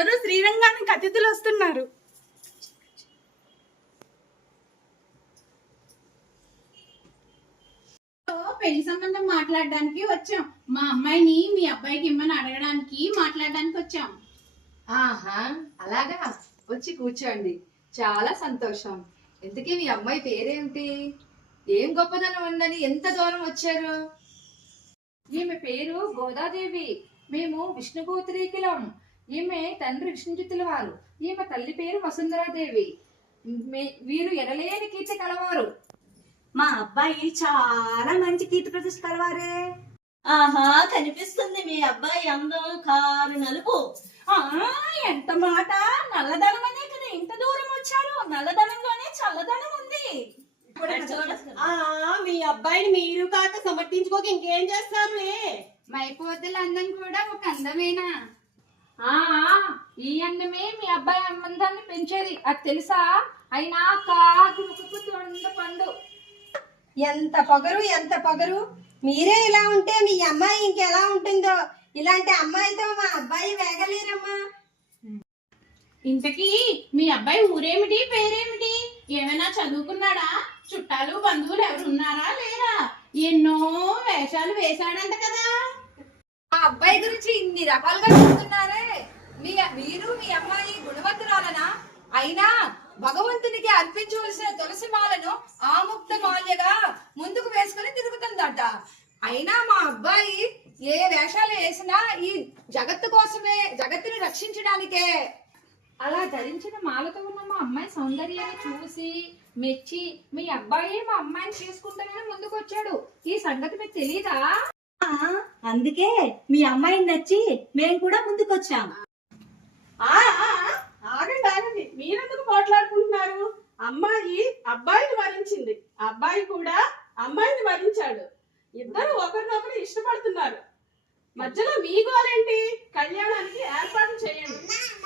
ఎవరో శ్రీరంగానికి అతిథులు వస్తున్నారు. పెళ్లి సంబంధం మాట్లాడడానికి వచ్చాం. మా అమ్మాయిని మీ అబ్బాయికి ఇమ్మని అడగడానికి మాట్లాడడానికి వచ్చాం. ఆహా, అలాగా, వచ్చి కూర్చోండి. చాలా సంతోషం. ఇంతకీ మీ అమ్మాయి పేరేమిటి? ఏం గొప్పదనం ఉందని ఎంత దూరం వచ్చారు? ఈమె పేరు గోదాదేవి. మేము విష్ణుగోత్రీకులం. ఈమె తండ్రి విష్ణుచిత్తుల వారు. ఈమె తల్లి పేరు వసుంధరాదేవి. వీరు ఎనలేని కీర్తి కలవారు. మా అబ్బాయి చాలా మంచి కీర్తి ప్రతిష్ట కలవారే. ఆహా, కనిపిస్తుంది మీ అబ్బాయి అందం కారు నలుపు. ఎంత మాట! నల్లధనం అనే కదా ఇంత దూరం వచ్చారు. నల్లధనంలోనే చల్లదనం ఉంది. మీ అబ్బాయిని మీరు కాక సమర్థించుకోక ఇంకేం చేస్తారు? మైపోతుల అందం కూడా ఒక అందమేనా? ఆ ఈ అందమే మీ అబ్బాయి అందాన్ని పెంచేది, అది తెలుసా? అయినా కాకి ముక్కు పండు. ఎంత పొగరు, ఎంత పొగరు! మీరే ఇలా ఉంటే మీ అమ్మాయి ఇంకెలా ఉంటుందో. ఇలాంటి అమ్మాయితో మా అబ్బాయి వేగలేరమ్మా. ఇంతకీ మీ అబ్బాయి ఊరేమిటి, పేరేమిటి? ఏమైనా చదువుకున్నాడా? చుట్టాలు బంధువులు ఎవరు ఉన్నారా లేరా? ఎన్నో వేషాలు వేశాడంట కదా. మా అబ్బాయి గురించి ఇన్ని రకాలుగా చెప్తున్నారే. మీరు మీ అమ్మాయి గుణవంతురాలనా? అయినా భగవంతునికి అర్పించవలసిన తులసి మాలను ఆముక్త మాల్యగా ముందుకు వేసుకుని తిరుగుతుందట. అయినా మా అబ్బాయి ఏ వేషాలు వేసినా ఈ జగత్తు కోసమే, జగత్తుని రక్షించడానికే. అలా ధరించిన మాలతో ఉన్న మా అమ్మాయి సౌందర్యాన్ని చూసి మెచ్చి మీ అబ్బాయి మా అమ్మాయిని చేసుకుంటానని ముందుకు వచ్చాడు. ఈ సంగతి మీకు తెలియదా? అందుకే మీ అమ్మాయిని నచ్చి మేము కూడా ముందుకొచ్చాం. ఆగండి ఆగండి, మీరెందుకు పోట్లాడుకుంటున్నారు? అమ్మాయి అబ్బాయిని వరించింది, అబ్బాయి కూడా అమ్మాయిని వరించాడు. ఇద్దరు ఒకరినొకరు ఇష్టపడుతున్నారు. మధ్యలో మీ గోలేంటి? కళ్యాణానికి ఏర్పాటు చేయండి.